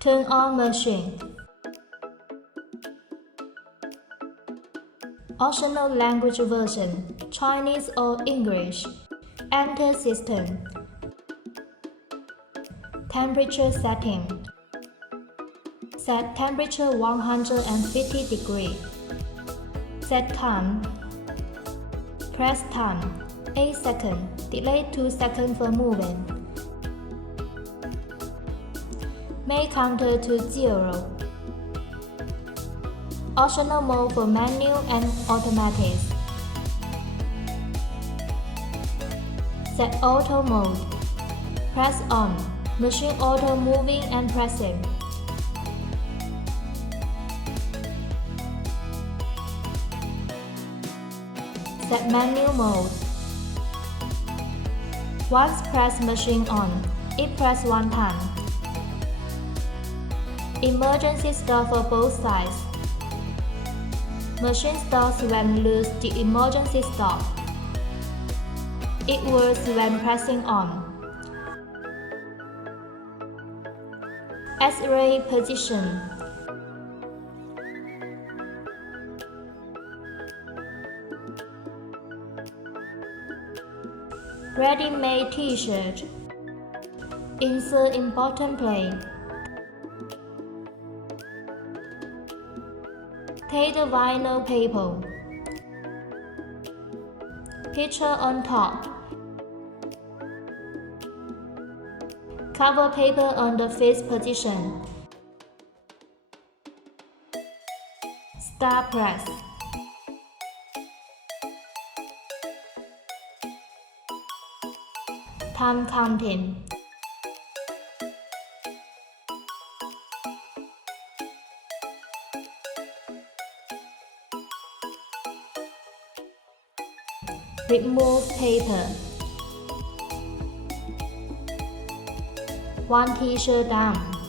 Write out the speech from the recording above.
Turn on machine. Optional language version, Chinese or English. Enter system. Temperature setting. Set temperature 150 degrees. Set time. Press time 8 seconds. Delay 2 seconds for moving. Make counter to 0. Optional mode for manual and automatic. Set auto mode. Press on. Machine auto moving and pressing. Set manual mode. Once press machine on, it press one time. Emergency stop for both sides. Machine stops when lose the emergency stop. It works when pressing on. X-ray position. Ready-made T-shirt. Insert important plate. Take the vinyl paper. Picture on top. Cover paper on the fixed position. Start press. Time counting. Remove paper. One t-shirt down.